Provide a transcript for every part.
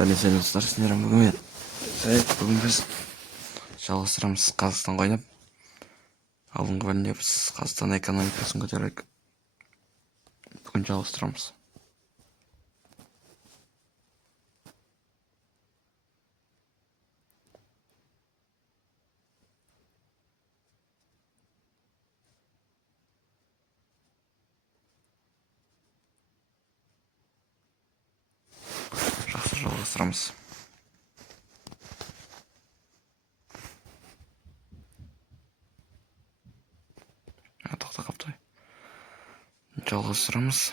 Сәлем достар, сіздермен бүгін біз жалғастырамыз Қазақстанға ойнап. Алдыңғы бөлімде біз Қазақстан экономикасын көтердік. Бүгін жалғастырамыз. Жақсы жалғастырамыз. Тоқта қаптай. Жалғастырамыз.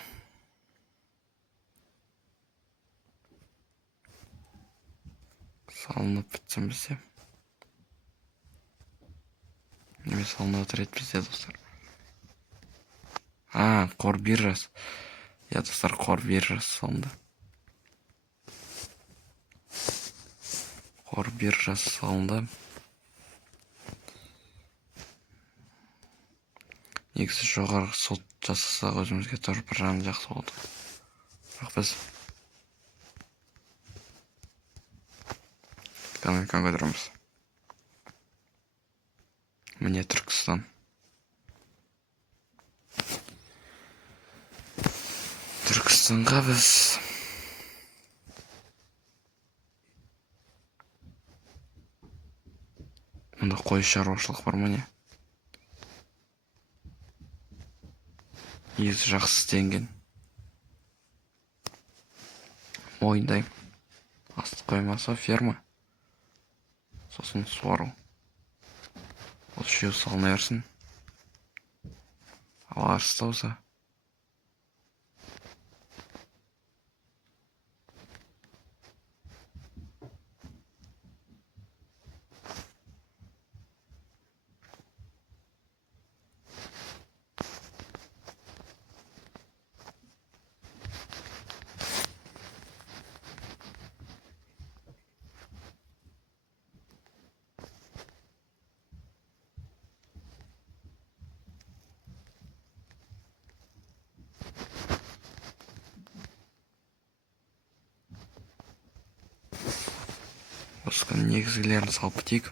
Салынып бітсін бізде. Неме салынып отыр еді бізде, достар. Қор биржасы. Достар, қор биржасы салынды. Қор биржасы салынды. Негізі жоғары сот жасасақ өзімізге тоже бір жағынан жақсы болды. Бірақ біз экономиканы көтереміз. Міне Түркістан. Түркістанға біз мұнда қой шаруашылық бар ма не? Негізі жақсы істенген. Мойындай астық қоймасы, ферма. Сосын суару. Осы үшеуі салына берсін. Ал арыстауса осыған негізгілерін салып бітейік.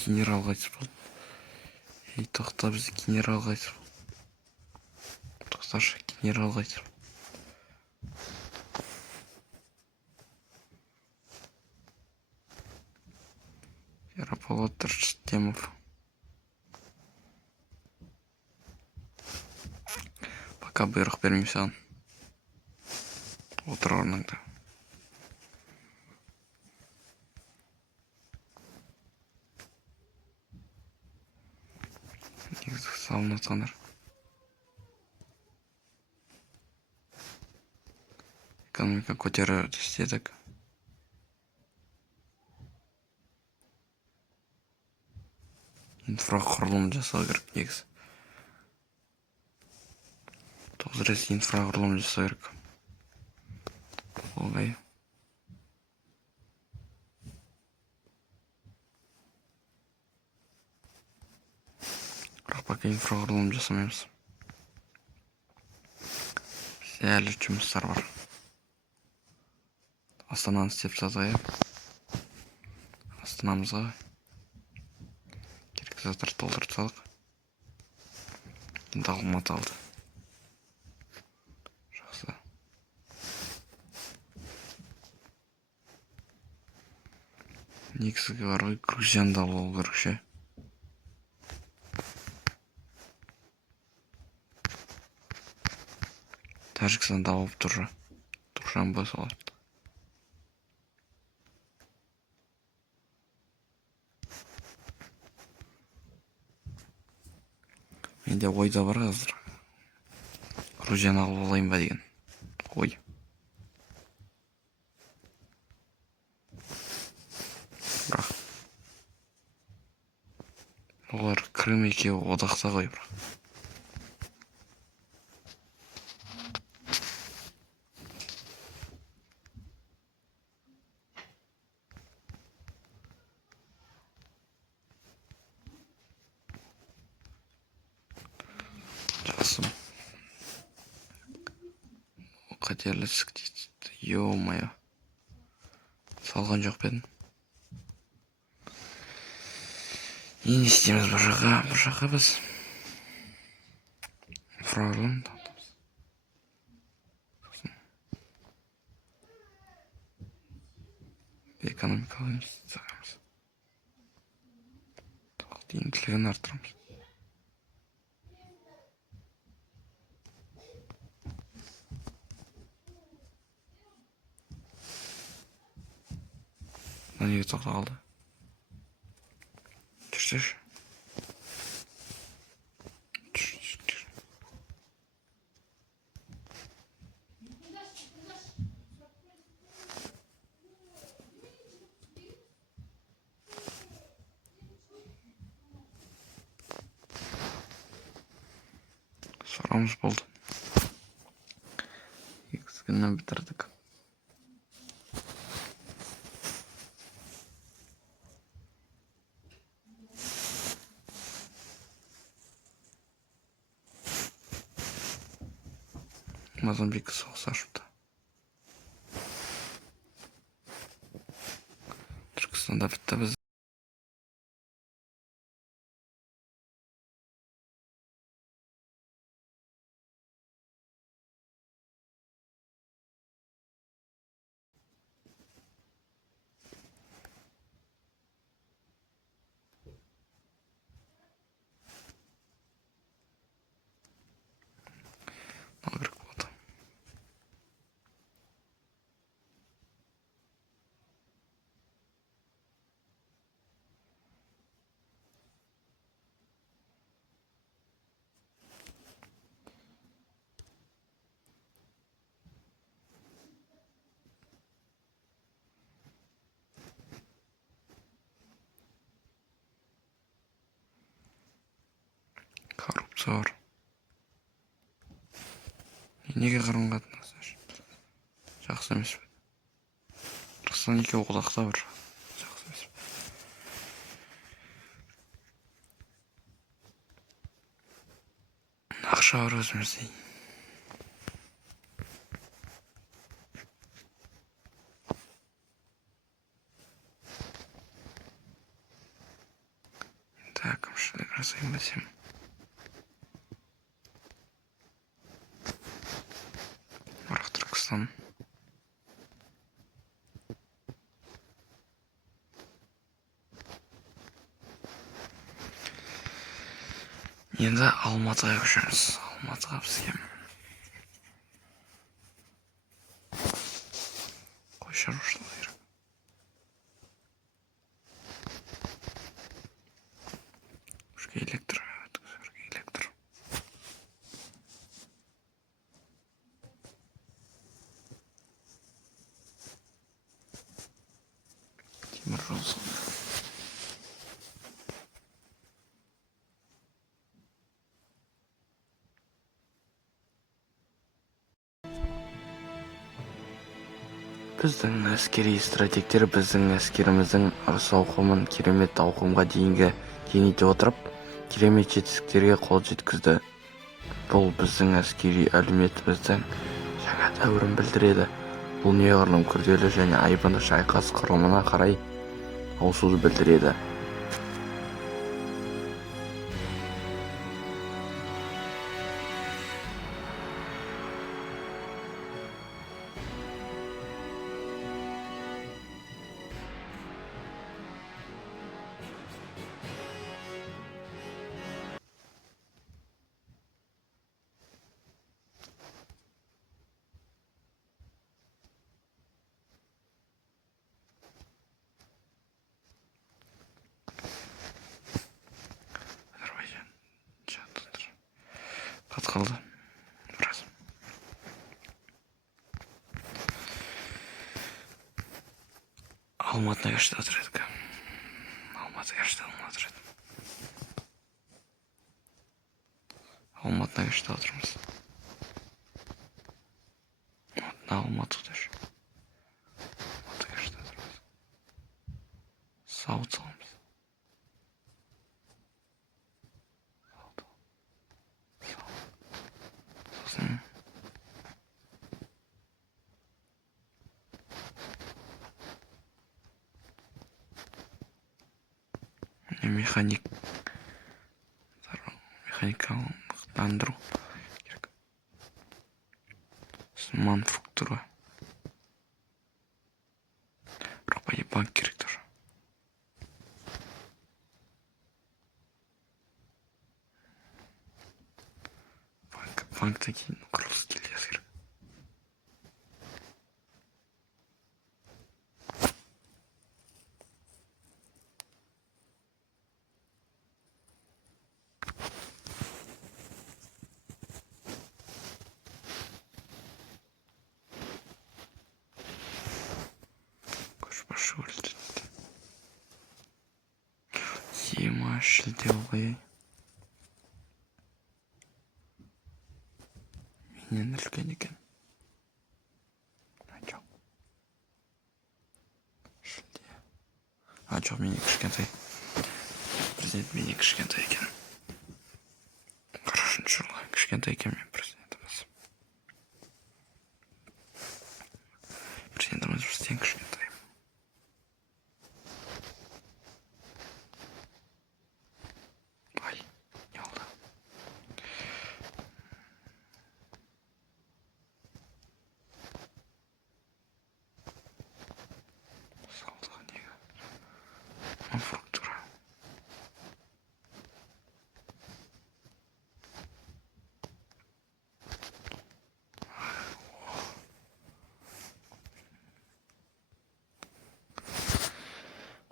Генерал қайтыс болды. Тоқта, бізде генерал қайтыс болды. Тоқташы, генерал қайтыс болды. Ярополот Рүстемов. Пока бұйрық бермеймін саған. Отыр орныңда. Негізгі салын атқандар. Экономика көтеруді істедік. Инфрақұрылым жасау керек негізі. Тоғыз рет инфрақұрылым жасау керек. Оңай. Бірақ пока инфрақұрылым жасамаймыз. Бізде әлі жұмыстар бар. Астананы істеп сатайық. Астанамызға керек заттар толтырып салдық. Енді Алматы алды. Жақсы. Негізгі бар ғой, Грузияны алу керек ше. Тәжікстанды алып тұржа. Тұржанбай салады. Менде ойда бар қазір. Грузияны алып алайын ба деген ой. Бірақ олар Крым екеуі одақта ғой, бірақ дерлік дейді. Ё-моё. Салған жоқ па едім. Не істейміз бұл жаққа біз? Фрайлын таңдаймыз. Сосын экономикалық инвестиция қоямыз. Тиімділігін арттырамыз. Неге тоқта қалды? Жүрсеші. Сорамыз болды. Екісіні бітірдік. Мозамбик соғыс ашыпты. Түркістанда бітті біз. Керек болды. Коррупция бар. Неге қарым қатынасы? Жақсы емес пе? Қырғызстан екеуі одақта бір. Жақсы емес пе? Ақша бар өзімізде. Так, әкімшілік жасайын бәсем. Бірақ Түркістан. Енді Алматыға көшеміз. Алматыға бізге қой шаруашылығы керек. Бізге электр. Темір жол салу. Біздің әскери стратегтер біздің әскеріміздің ұрыс ауқымын керемет ауқымға дейінге кеңейте отырып, керемет жетістіктерге қол жеткізді. Бұл біздің әскери әлеуетіміздің жаңа дәуірін білдіреді. Бұл неғұрлым күрделі және айбынды шайқас құрылымына қарай ауысуды білдіреді. Қалды біраз. Алматыға көшті отырдық. Алматыға көшті отырмыз. Алматыға көшті отырмыз. Сауыт саламыз. Сосын механикалықтандыру керек. Мануфактура. Бірақ по банк керек тоже. Банктан кейін құрылыс келесі керек. Көшбасшы өлді. Зима шілде ылғи. Менен үлкен екен. Шілде. Жоқ, менен кішкентай. Президент менен кішкентай екен. 43 жылғы кішкентай екен мен президентіміз. Президентіміз бізден кішкентай. Ай, не oldu? Салдығы неге? Мануфактура.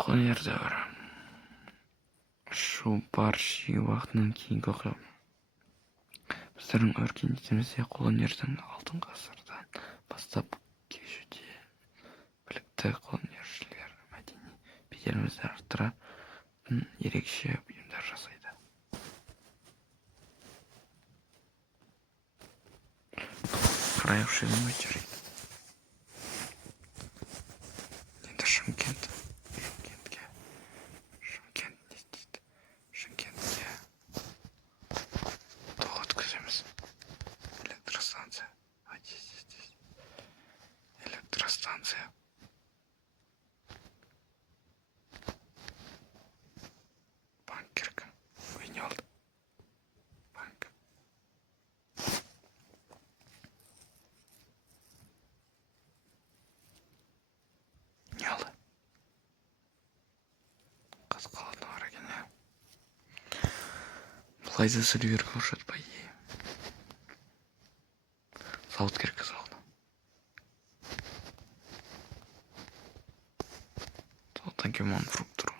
Қолөнерде бар. Шубарши уақытынан кейінгі оқиға. Біздердің өркениетімізде қолөнердің алтын ғасырдан бастап кешуде. Білікті қолөнершілер мәдени беделімізді арттыратын ерекше бұйымдар жасайды. Қарайықшының өтері. Енді Шымкент не дейді? Шымкентке тоқ өткіземіз. Электростанция. Здесь. Электростанция. Банк керек. Ой, не oldu? Банк. Не oldu? Қазір қалатын бар екен, ә? Бұлай да сөйлеуге көшеді, по идее. Зауыт керек, зауыт. Зауыттан кейін мануфактура.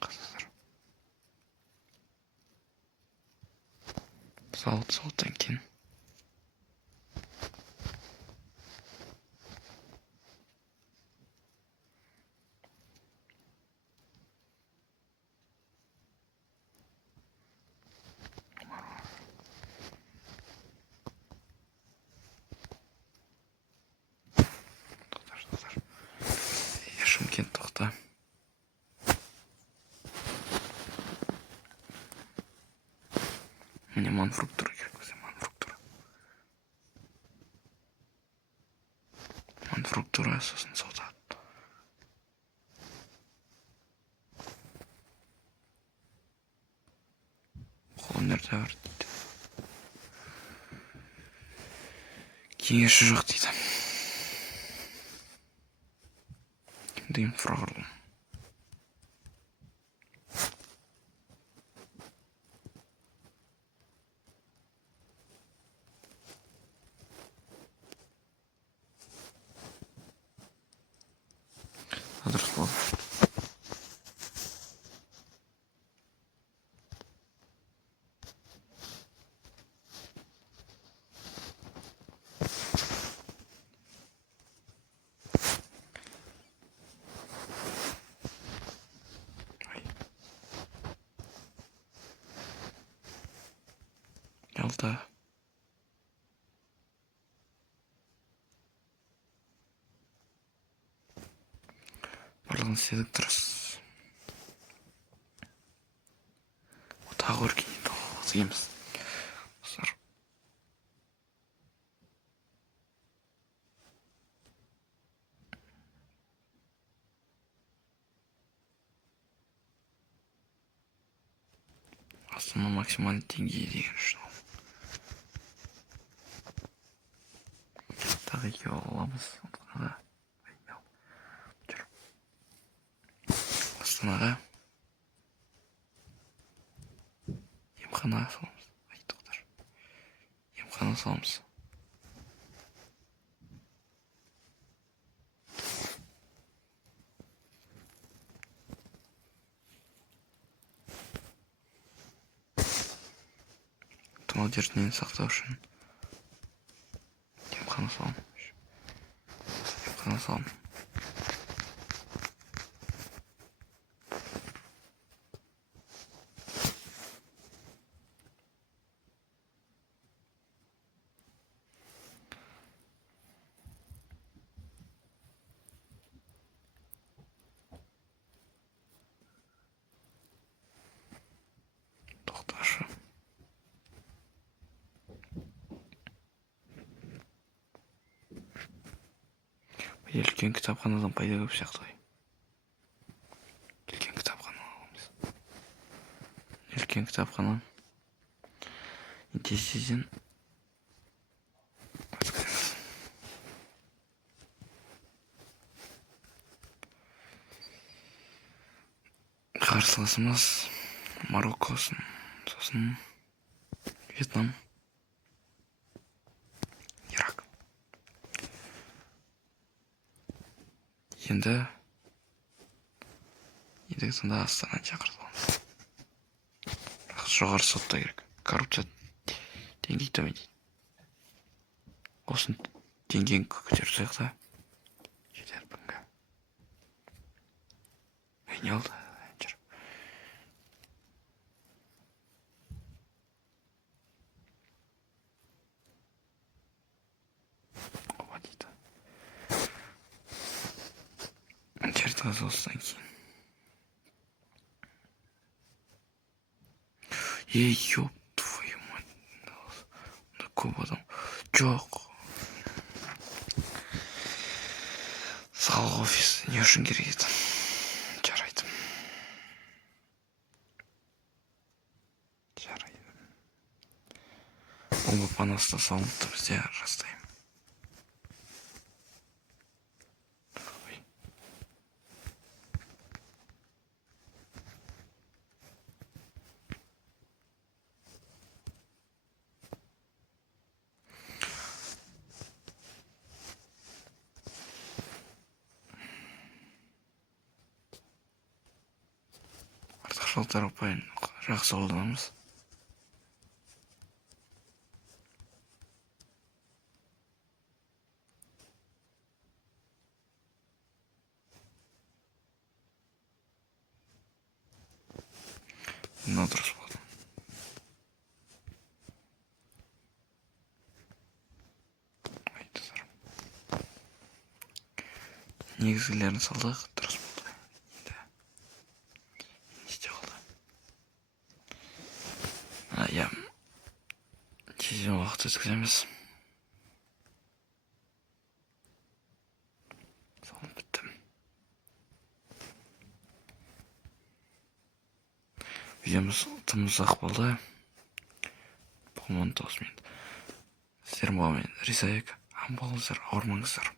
Қазір. Зауыттан кейін. Шымкент тоқта. Мне мануфактура керек, бізде мануфактура. Мануфактура сосын сауда. Қолөнерде бар дейді. Кеңесі жоқ дейді. Инфрақұрылым. Дұрыс болды. Ялта. Барлығын істедік, дұрыс. Тағы өркениет алғымыз келеміз. соны максимальный деңгейі деген үшін ол. Тағы екеу аламыз. Астанаға емхана саламыз. Тоқтар. Емхана саламыз. Тұмау дертінен сақтау үшін емхана салам. Емхана салам. Тоқташы. Үлкен кітапханадан пайда көп сияқты ғой. Үлкен кітапхана аламыз. Үлкен кітапхана. Тез-тезден қарсыласымыз Марокко, сосын Вьетнам, Ирак. Енді сонда Астананы шақырып аламыз. Жоғары сотта керек. Коррупция деңгейі төмендейді. Осын деңгейін көтерсек та жетер бүгінгі. Не oldu? Черта осыдан кейін. Ёп твою мать. Онда көп адам. Жоқ. Салық офис не үшін керек еді? Жарайды. Оңға панасына салыныпты бізде растаймын. Артықшылықтар ұпайын жақсы қолданамыз. Мынау дұрыс болды. Негізгілерін салдық, дұрыс болды. Енді не істеп қалды? Иә, тезірек уақыт өткіземіз. Салынып бітті. Видеомыз тым ұзақ болды. Бұл 19 минут. Сіздер маған риза едік. Аман болыңыздар, ауырмаңыздар.